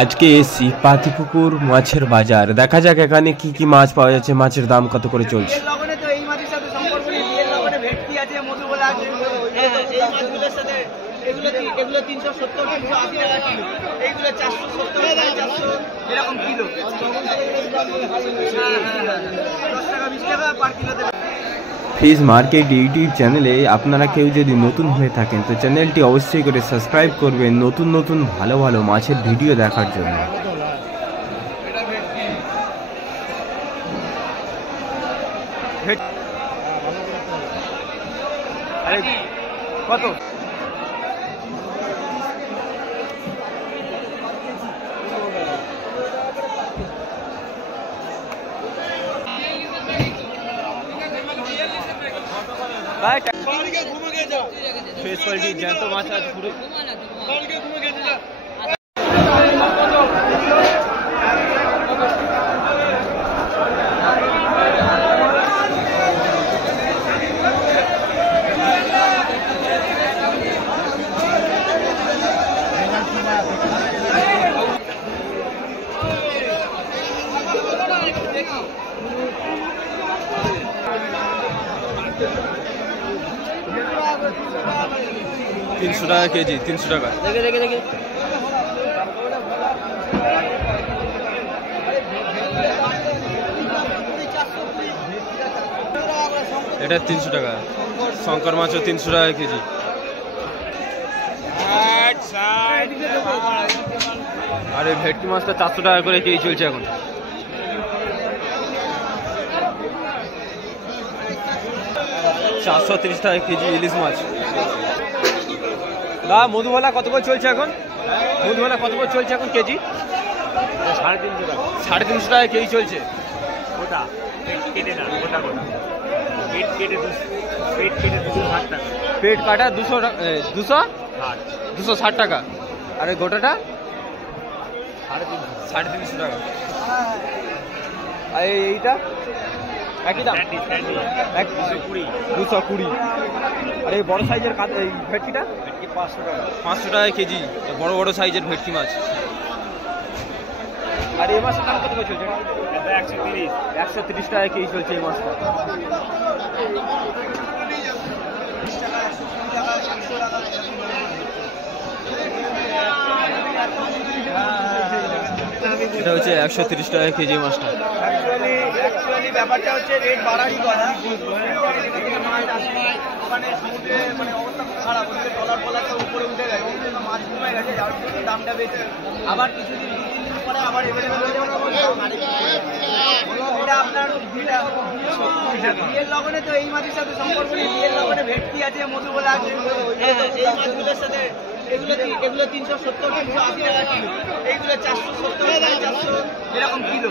আজকে এসছি পাতিপুকুর মাছের বাজার। দেখা যাক এখানে কি কি মাছ পাওয়া যাচ্ছে, মাছের দাম কত করে চলছে। ফিশ মার্কেট ইউটিউব চ্যানেলে আপনারা কেউ যদি নতুন হয়ে থাকেন তো চ্যানেলটি অবশ্যই করে সাবস্ক্রাইব করবেন নতুন নতুন ভালো ভালো মাছের ভিডিও দেখার জন্য। কত? ফ্রেশ কোয়ালিটি জ্যান্ত মাছ আছে পুরো। তিনশো টাকা কেজি, 300 টাকা। দেখে দেখে দেখে এটা 300 টাকা। শঙ্কর মাছও 300 টাকা কেজি। আর এই ভেটকি মাছটা 400 টাকা করে কেজি চলছে এখন। $430 টাকা কেজি ইলিশ মাছ। না মধুবালা কত করে চলছে এখন? মধুবালা কত করে চলছে এখন কেজি? 350 টাকা। 350 টাকা কেজি চলছে। ওটা কেটে না, ওটা কোটা পেট কেটে 260 টাকা। পেট কাটা 260 টাকা। আর এই গোটাটা 350 টাকা। আর এইটা একই দাম 220। আর এই বড় সাইজের এই ভেটকিটা 500 টাকা কেজি। বড় বড় সাইজের ভেটকি মাছ। আর এই মাছটার দাম কত করে চলছে? 130 টাকা কেজি চলছে এই মাছটা। এটা হচ্ছে 130 টাকা কেজি মাছটা। ব্যাপারটা হচ্ছে রেট বাড়ারই কথা। ওখানে সমুদ্রে মানে অবস্থা খুব খারাপ হচ্ছে, ডলার ফলারটা উপরে উঠে গেছে, মাছ কমে গেছে, যার জন্য দামটা বেশি। আবার কিছুদিন 2-3 দিন পরে আবার এভেলেবেল হয়ে যাবে। এটা আপনার বিয়ের লগনে তো এই মাছের সাথে সম্পর্ক নেই। বিয়ের লগনে ভেটকি আছে, মধুবালা আছে, এই মাছগুলোর সাথে এগুলো 370 380 টাকা কিলো, এইগুলো 470 400 এরকম কিলো।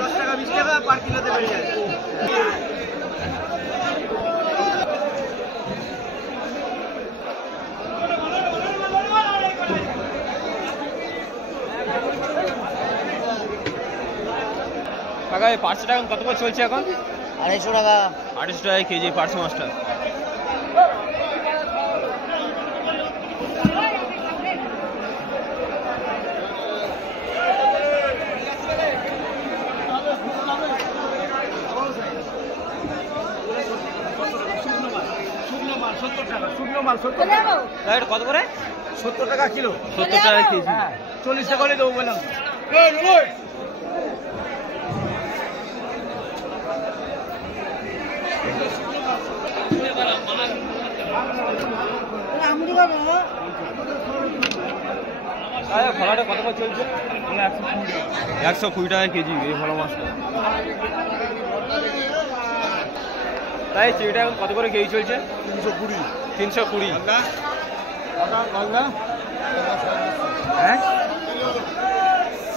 10 টাকা 20 টাকা পার কিলোতে বেড়ে যায়। কাকা এই পার্সটা এখন কত করে চলছে এখন? 250 টাকা। 250 টাকা কেজি পার্স মাছটা। কত করে? 70 টাকা কিলো। 70 টাকা কেজি। 40 টাকা করে দেবো বললাম। ফলাটা কত করে চলছে? 120 টাকা কেজি এই ভালো মাছটা। তাই চিংড়িটা এখন কত করে কেজি চলছে? 320। হ্যাঁ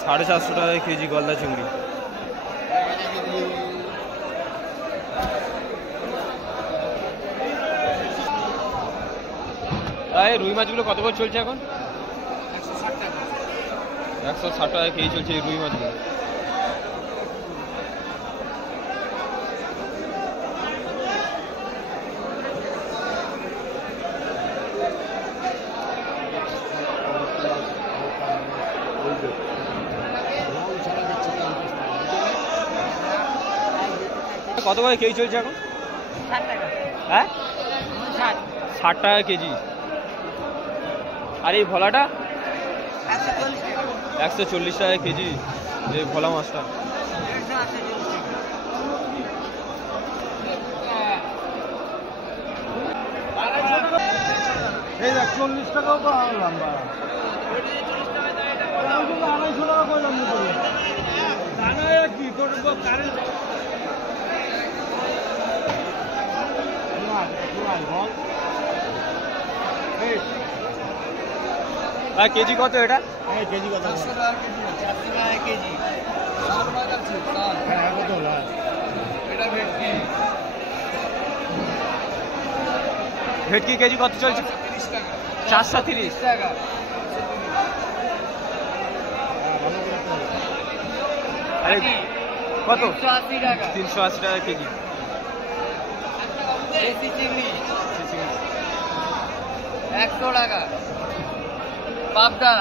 450 টাকা কেজি গলদা চিংড়ি। তাই রুই মাছগুলো কত করে চলছে এখন? 160 টাকা কেজি চলছে এই রুই মাছগুলো। কত করে কেজি চলছে এখন? 60 টাকা। হ্যাঁ 60 60 টাকা কেজি। আর এই ভোলাটা 140 টাকা। 140 টাকা কেজি এই ভোলা মাছটা। 140 টাকা। এই দেখ 40 টাকাও তো আনলাম বা 250 টাকা কইলাম নি তোরে জানো কি তোর কারেন্ট ভাই কেজি কত এটা? এই কেজি কত? 400 টাকা কেজি, 400 টাকা কেজি। লাল মাছ আছে, লাল। হ্যাঁ কত লাল? এটা ভেটকি। ভেটকি কেজি কত চলছে? 30 টাকা। 430 টাকা। আরে কত? 380 টাকা। 380 টাকা কেজি। দেশি চিংড়ি 100 টাকা। পাবদা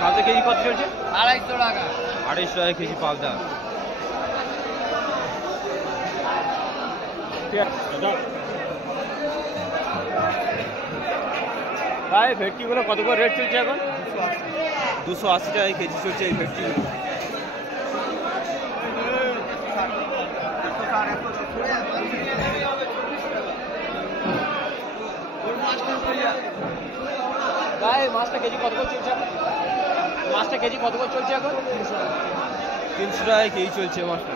পাবদা কেজি কত চলছে? 250 টাকা। 250 টাকা কেজি পাবদা। ভাই ভেটকিগুলো কত করে রেট চলছে এখন? 280 টাকা কেজি চলছে এই ভেটকিগুলো। ভাই মাছটা কেজি কত করে চলছে এখন? মাছটা কেজি কত করে চলছে এখন? 300 টাকা কেজি চলছে মাছটা।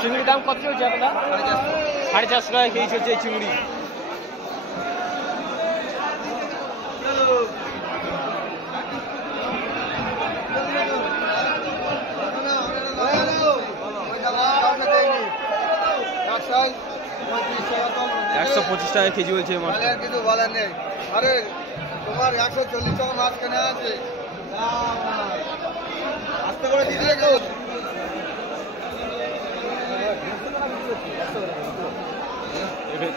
চিংড়ির দাম কত চলছে এখন? 450 টাকা কেজি চলছে এই চিংড়ি। একশো 25 টাকা কেজি বলছে এই মাছটা। কিছু বলার নেই। আরে তোমার 140 টাকা মাছ কেনা আছে আস্তে করে দিদি রেখো।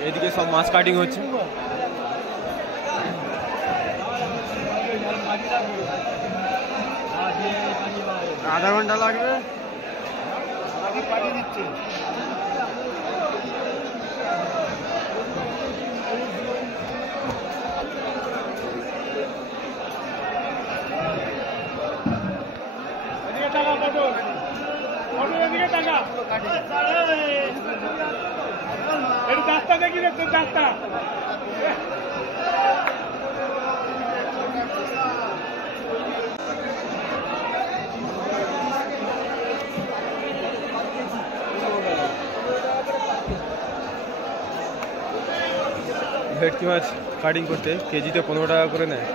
এদিকে সব মাছ কাটিং হচ্ছে। আধা ঘন্টা লাগবে পাঠিয়ে দিচ্ছে। ভেটকি মাছ কাটিং করতে কেজিতে 15 টাকা করে নেয়।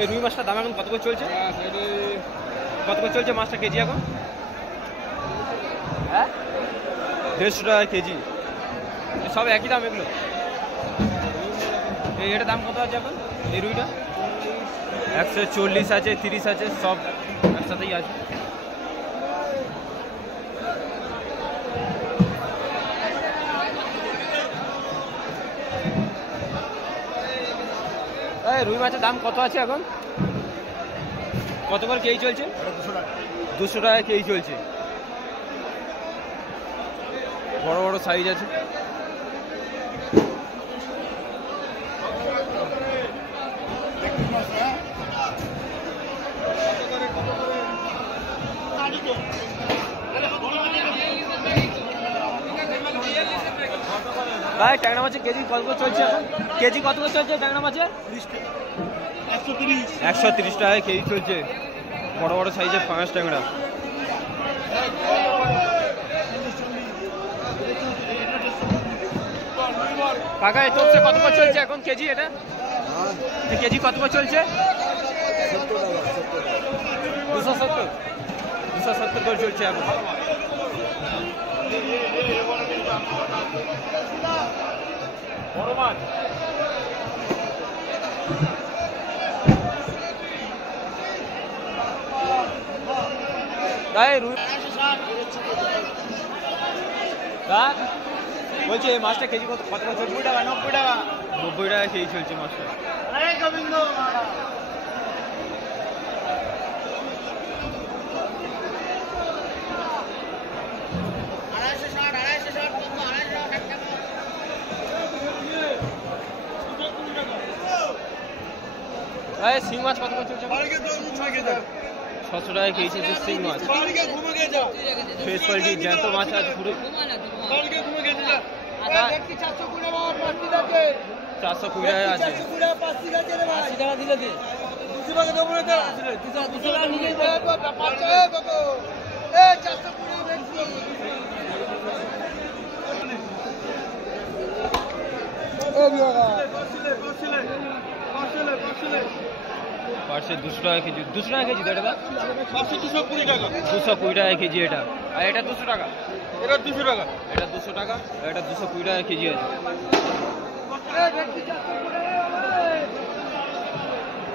এই রুই মাছটার দাম এখন কত করে চলছে? কত করে চলছে মাছটা কেজি এখন? হ্যাঁ 150 টাকা কেজি। সব একই দাম এগুলো? এই এটার দাম কত আছে এখন এই রুইটা? 140 আছে, 30 আছে, সব একসাথেই আছে। রুই মাছের দাম কত আছে এখন? কত করে কেজি চলছে? 200 টাকা কেজি চলছে। বড় বড় সাইজ আছে। ভাই ট্যাংরা মাছের কেজি কত করে চলছে এখন? কেজি কত করে চলছে ট্যাংরা মাছের? 130 টাকায় কেজি চলছে। বড় বড় সাইজের পাঁচ ট্যাংরা। কাকা এই তোপসে কত করে চলছে এখন কেজি? এটা কেজি কত করে চলছে? 270 করে চলছে এখন। বড় মাছ তাই বলছি এই মাছটা কেজি কত কত চলছে? 90 টাকা 90 টাকা 90 টাকা কেজি চলছে মাছটা। আরে গোবিন্দ এই শিং মাছ কত করে চলছে? 600 টাকা কেজি চলছে শিং মাছ। ফ্রেশ কোয়ালিটি জ্যান্ত মাছ আছে পুরো। 420 টাকা আছে। পার্সে 200 টাকা কেজি। 200 টাকা কেজি এটা? 220 টাকা। 220 টাকা কেজি এটা। আর এটা 200 টাকা। এটা 200 টাকা। এটা 200 টাকা। এটা 220 টাকা কেজি আছে।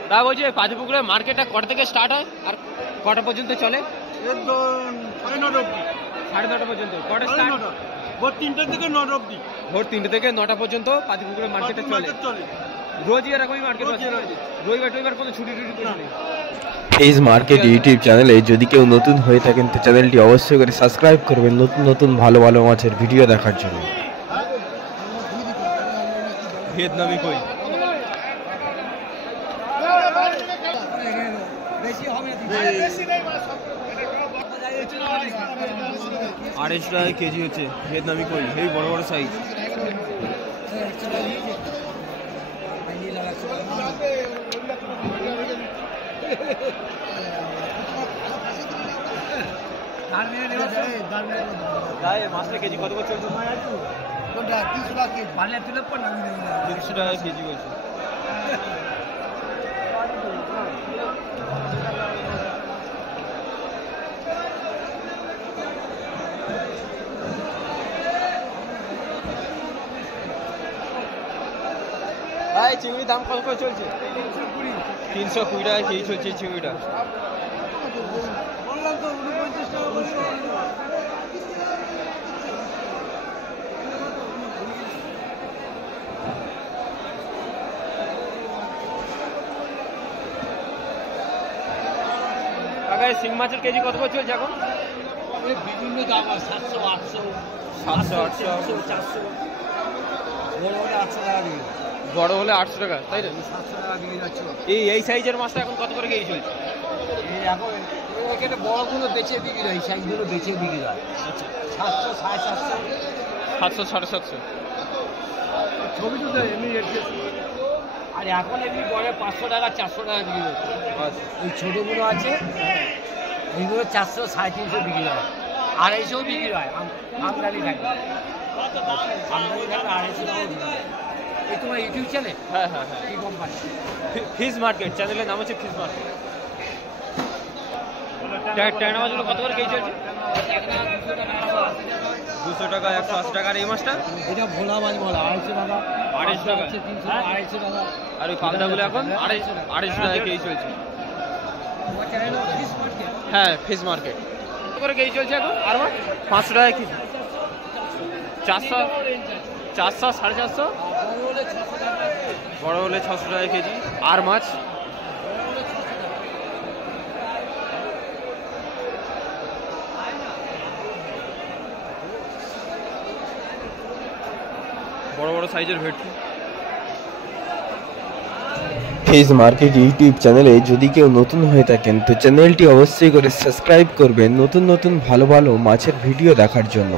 তা বলছি পাঁচপুকুরের মার্কেটটা কটা থেকে স্টার্ট হয় আর কটা পর্যন্ত চলে? এর তো 9:30 অবধি। 9:30 পর্যন্ত। কটা স্টার্ট? ভোর 3টা থেকে 9টা অবধি। ভোর 3টে থেকে 9টা পর্যন্ত পাঁচপুকুরের মার্কেটটা চলে। চলে। রোজই এরকমই মার্কেট আছে? রবিবার টবিবার কোনো ছুটি টুটি তো নেই? ফেজ মার্কেট ইউটিউব চ্যানেলে যদি কেউ নতুন হয়ে থাকেন তো চ্যানেলটি অবশ্যই করে সাবস্ক্রাইব করবেন নতুন নতুন ভালো ভালো মাছের ভিডিও দেখার জন্য। ভিয়েতনামি কই আড়াইশো টাকা কেজি হচ্ছে ভিয়েতনামি কই, এই বড় বড় সাইজ। মাছটা কেজি কত করে চলছে? 300 টাকা কেজি বলছে। চিংড়ির দাম কত করে চলছে? 320 টাকা কেজি চলছে চিংড়িটা। শিং মাছের কেজি কত করে চলছে এখন? বিভিন্ন দাম আছে, 700, 800, 700, 800, 400, বড় হলে 800 টাকা দিয়ে। বড় হলে 800 টাকা, তাই না? 700 টাকা দিয়ে যাচ্ছে। এই সাইজের মাছটা এখন কত করে কেজি চলছে? এখন এখানে বড়গুলো বেচে বিক্রি হয়, সাইজগুলো বেচে বিক্রি হয়। আচ্ছা, 700, 750, 700, 750। ছবি তো দেয় এমনি রেট। আর এখন এমনি বড় 500 টাকা, 400 টাকা বিক্রি হচ্ছে। আচ্ছা, এই ছোটোগুলো আছে, এইগুলো 400, 350 বিক্রি হয়, 250 বিক্রি হয়। আমদানি থাকে, আমদানি থাকলে 250 টাকা বিক্রি হয়। এই তোমার ইউটিউব চ্যানেল? হ্যাঁ হ্যাঁ হ্যাঁ, কি কোম্পানি? ফিশ মার্কেট, চ্যানেলের নাম হচ্ছে ফিশ মার্কেট। ট্যাংরা মাছগুলো কত করে কেজি চলছে? 200 টাকা, 180 টাকা। আর এই মাছটা? এটা ভোলা মাছ বলা, 250 টাকা। 250 টাকা। 300, 250 টাকা। আর ওই পাবদাগুলো এখন 250 টাকা কেজি চলছে। হ্যাঁ, ফিশ মার্কেট। কত করে কেজি চলছে এখন? আর মাছ 500 টাকা কেজি। 400, 400, 450। বড় হলে 600 টাকা কেজি। আর মাছ? বড় বড় সাইজের ভেটকি। ফেজ মার্কেট ইউটিউব চ্যানেলে যদি কেউ নতুন হয়ে থাকেন তো চ্যানেলটি অবশ্যই করে সাবস্ক্রাইব করবেন নতুন নতুন ভালো ভালো মাছের ভিডিও দেখার জন্য।